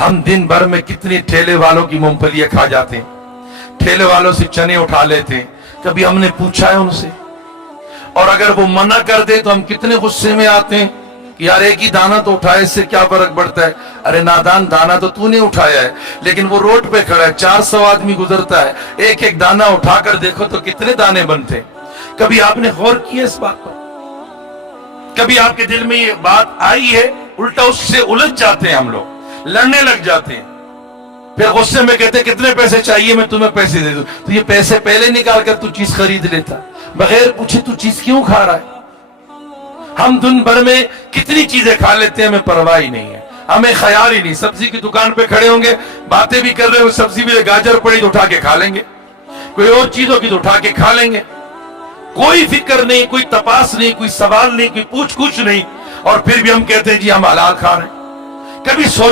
हम दिन भर में कितनी ठेले वालों की मूंगफलियां खा जाते हैं, ठेले वालों से चने उठा लेते हैं, कभी हमने पूछा है उनसे? और अगर वो मना कर दे तो हम कितने गुस्से में आते हैं कि यार एक ही दाना तो उठाए, इससे क्या फर्क पड़ता है। अरे नादान, दाना तो तूने उठाया है, लेकिन वो रोड पे खड़ा है, 400 आदमी गुजरता है, एक एक दाना उठाकर देखो तो कितने दाने बनते हैं। कभी आपने गौर किया इस बात पर? कभी आपके दिल में ये बात आई है? उल्टा उससे उलझ जाते हैं हम लोग, लड़ने लग जाते हैं, फिर गुस्से में कहते कितने पैसे चाहिए, मैं तुम्हें पैसे दे दूं। तो ये पैसे पहले निकाल कर तू चीज खरीद लेता, बगैर पूछे तू चीज क्यों खा रहा है? हम दिन भर में कितनी चीजें खा लेते हैं, हमें परवाह ही नहीं है, हमें ख्याल ही नहीं। सब्जी की दुकान पे खड़े होंगे, बातें भी कर रहे हो, सब्जी में गाजर पड़ी तो उठा के खा लेंगे, कोई और चीजों की तो उठा के खा लेंगे, कोई फिक्र नहीं, कोई तपास नहीं, कोई सवाल नहीं, कोई पूछ कुछ नहीं, और फिर भी हम कहते हैं जी हम हलाल खा रहे हैं। कभी सोच